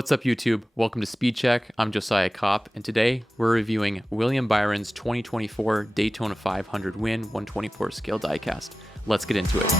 What's up, YouTube? Welcome to Speed Check. I'm Josiah Kopp, and today we're reviewing William Byron's 2024 Daytona 500 win 124 scale diecast. Let's get into it.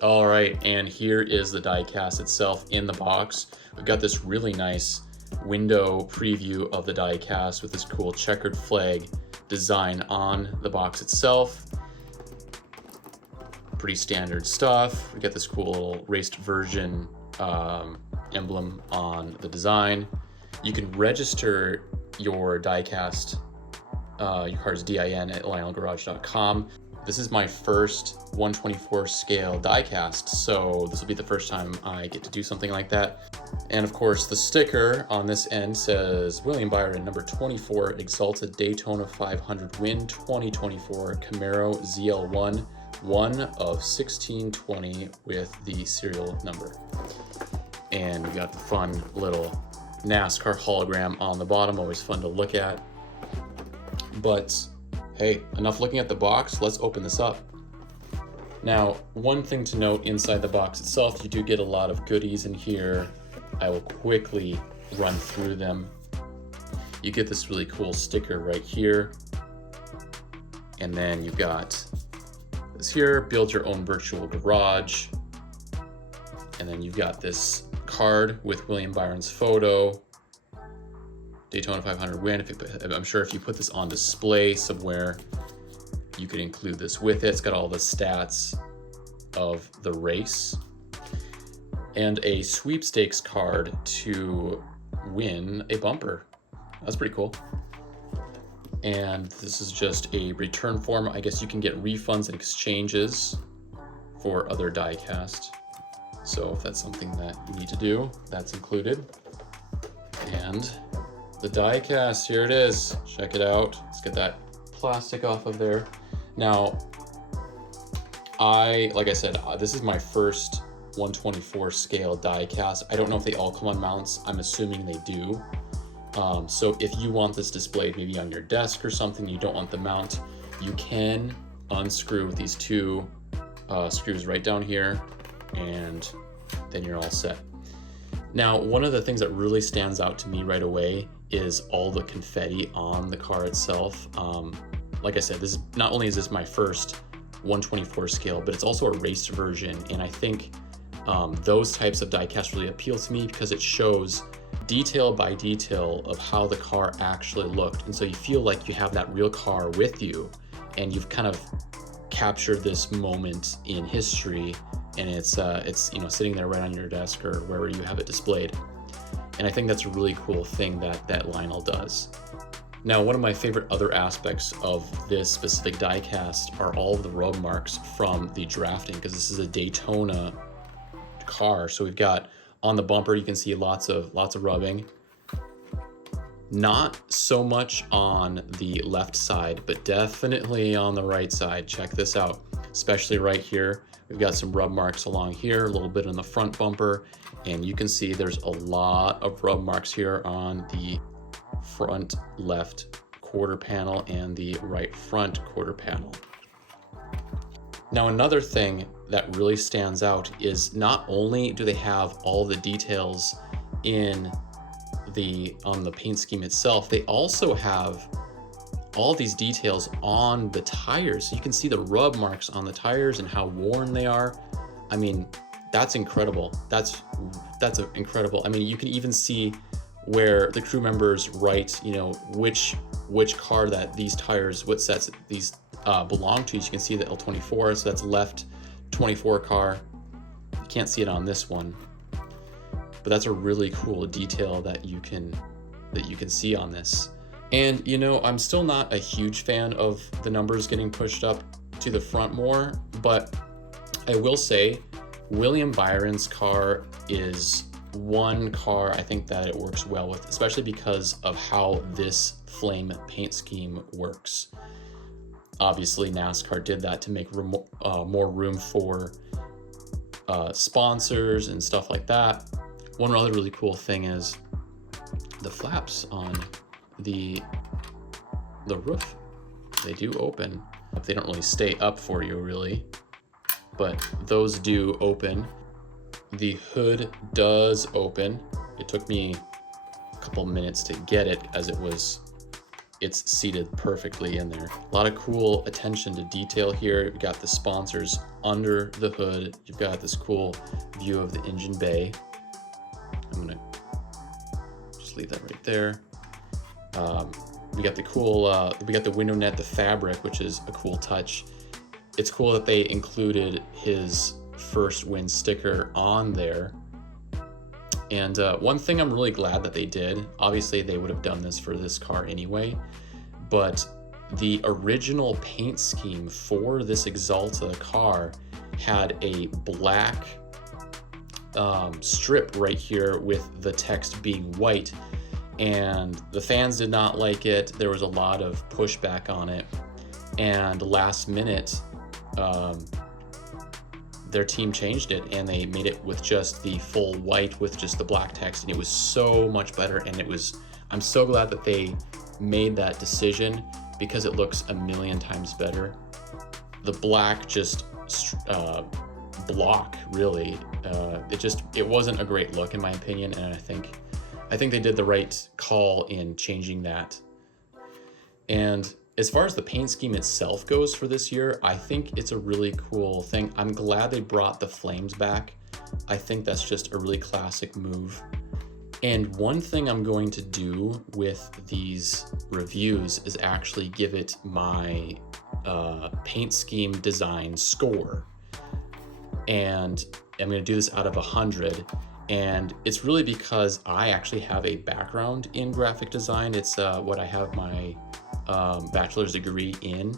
All right, and here is the diecast itself in the box. We've got this really nice window preview of the diecast with this cool checkered flag design on the box itself. Pretty standard stuff. We get this cool little raced version emblem on the design. You can register your diecast, your car's DIN at lionelgarage.com. This is my first 124 scale diecast, so this will be the first time I get to do something like that. And of course, the sticker on this end says William Byron, number 24, Exalted Daytona 500 Win 2024 Camaro ZL1, 1 of 1620 with the serial number. And we got the fun little NASCAR hologram on the bottom, always fun to look at. But hey, enough looking at the box, let's open this up. Now, one thing to note inside the box itself, you do get a lot of goodies in here. I will quickly run through them. You get this really cool sticker right here. And then you've got this here, build your own virtual garage. And then you've got this card with William Byron's photo. Daytona 500 win. I'm sure if you put this on display somewhere, you could include this with it. It's got all the stats of the race. And a sweepstakes card to win a bumper. That's pretty cool. And this is just a return form. I guess you can get refunds and exchanges for other diecast. So if that's something that you need to do, that's included. And the diecast, here it is. Check it out. Let's get that plastic off of there. Now, like I said, this is my first 124 scale diecast. I don't know if they all come on mounts. I'm assuming they do. So if you want this displayed maybe on your desk or something, you don't want the mount, you can unscrew these two screws right down here, and then you're all set. Now, one of the things that really stands out to me right away is all the confetti on the car itself. Like I said, this is not only is this my first 124 scale, but it's also a raced version, and I think those types of diecast really appeal to me because it shows detail by detail of how the car actually looked, and so you feel like you have that real car with you, and you've kind of captured this moment in history, and it's sitting there right on your desk or wherever you have it displayed. And I think that's a really cool thing that Lionel does. Now, one of my favorite other aspects of this specific diecast are all of the rub marks from the drafting, because this is a Daytona car. So we've got on the bumper, you can see lots of rubbing. Not so much on the left side, but definitely on the right side. Check this out, especially right here. We've got some rub marks along here, a little bit on the front bumper, and you can see there's a lot of rub marks here on the front left quarter panel and the right front quarter panel. Now, another thing that really stands out is not only do they have all the details on the paint scheme itself, they also have all these details on the tires. So you can see the rub marks on the tires and how worn they are. I mean, that's incredible. That's incredible. I mean, you can even see where the crew members write, which car that these tires, what sets these belong to. So you can see the L24, so that's left 24 car. You can't see it on this one, but that's a really cool detail that you can see on this. And I'm still not a huge fan of the numbers getting pushed up to the front more, but I will say William Byron's car is one car I think that it works well with, especially because of how this flame paint scheme works. Obviously, NASCAR did that to make more room for sponsors and stuff like that. One other really cool thing is the flaps on the roof. They do open. They don't really stay up for you really, but those do open. The hood does open. It took me a couple minutes to get it as it's seated perfectly in there. A lot of cool attention to detail here. You've got the sponsors under the hood. You've got this cool view of the engine bay. I'm gonna just leave that right there. We got the cool, we got the window net, the fabric, which is a cool touch. It's cool that they included his first win sticker on there. And one thing I'm really glad that they did, obviously they would have done this for this car anyway, but the original paint scheme for this Axalta car had a black strip right here with the text being white, and the fans did not like it. There was a lot of pushback on it, and last minute, their team changed it and they made it with just the full white with just the black text, and it was so much better. And I'm so glad that they made that decision because it looks a million times better. The black just block really, it wasn't a great look in my opinion, and I think they did the right call in changing that. And as far as the paint scheme itself goes for this year, I think it's a really cool thing. I'm glad they brought the flames back. I think that's just a really classic move. And one thing I'm going to do with these reviews is actually give it my paint scheme design score. And I'm going to do this out of 100. And it's really because I actually have a background in graphic design. It's what I have my bachelor's degree in,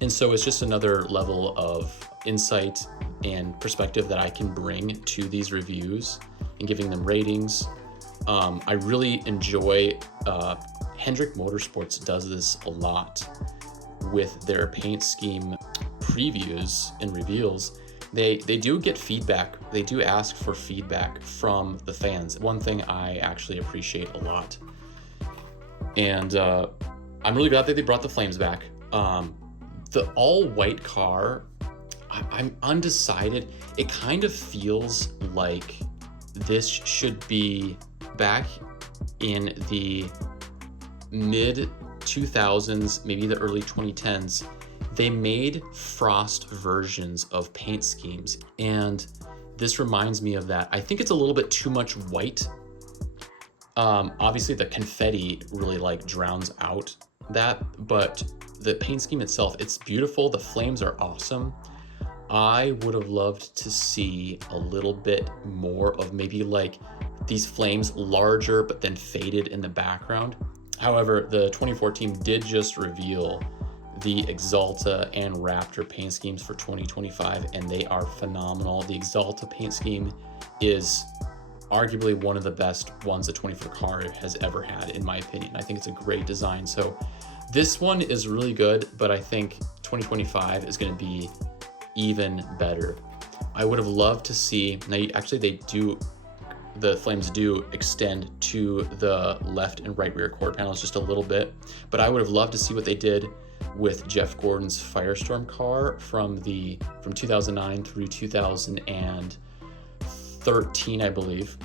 and so it's just another level of insight and perspective that I can bring to these reviews and giving them ratings. I really enjoy Hendrick Motorsports does this a lot with their paint scheme previews and reveals. They do get feedback. They do ask for feedback from the fans. One thing I actually appreciate a lot. And I'm really glad that they brought the flames back. The all-white car, I'm undecided. It kind of feels like this should be back in the mid-2000s, maybe the early 2010s. They made frost versions of paint schemes, and this reminds me of that. I think it's a little bit too much white. Obviously the confetti really drowns out that, but the paint scheme itself, it's beautiful. The flames are awesome. I would have loved to see a little bit more of maybe these flames larger but then faded in the background. However, the 2014 did just reveal the Axalta and Raptor paint schemes for 2025, and they are phenomenal. The Axalta paint scheme is arguably one of the best ones the 24 car has ever had, in my opinion. I think it's a great design. So this one is really good, but I think 2025 is going to be even better. I would have loved to see, now actually the flames do extend to the left and right rear quarter panels just a little bit, but I would have loved to see what they did with Jeff Gordon's Firestorm car from 2009 through 2013, I believe,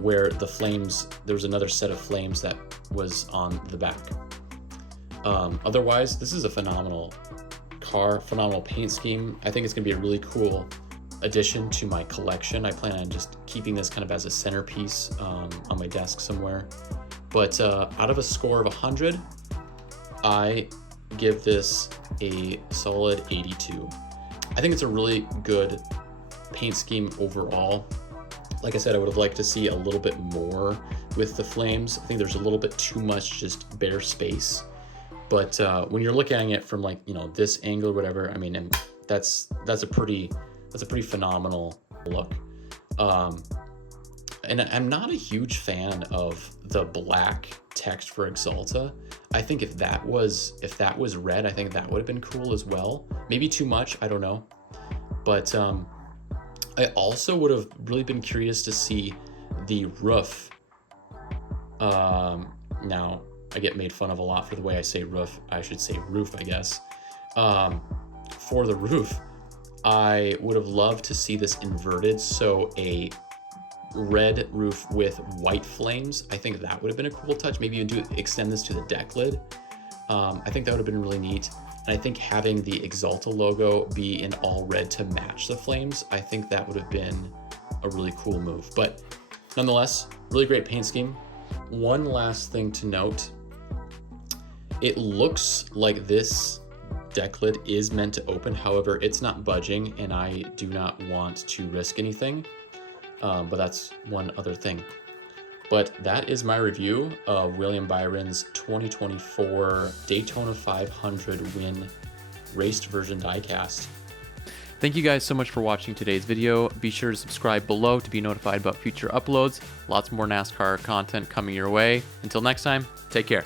where the flames, there was another set of flames that was on the back. Otherwise, this is a phenomenal car, phenomenal paint scheme. I think it's going to be a really cool addition to my collection. I plan on just keeping this kind of as a centerpiece on my desk somewhere. But out of a score of 100, I give this a solid 82. I think it's a really good paint scheme overall. Like I said, I would have liked to see a little bit more with the flames. I think there's a little bit too much just bare space. But when you're looking at it from this angle or whatever, I mean, that's a pretty phenomenal look. And I'm not a huge fan of the black text for Axalta. I think if that was red, I think that would have been cool as well. Maybe too much, I don't know. But I also would have really been curious to see the roof. Now, I get made fun of a lot for the way I say roof. I should say roof, I guess. For the roof, I would have loved to see this inverted, so a red roof with white flames. I think that would have been a cool touch. Maybe even extend this to the deck lid. I think that would have been really neat. And I think having the Exalta logo be in all red to match the flames, I think that would have been a really cool move. But nonetheless, really great paint scheme. One last thing to note, it looks like this deck lid is meant to open. However, it's not budging and I do not want to risk anything. But that's one other thing. But that is my review of William Byron's 2024 Daytona 500 win raced version diecast. Thank you guys so much for watching today's video. Be sure to subscribe below to be notified about future uploads. Lots more NASCAR content coming your way. Until next time, take care.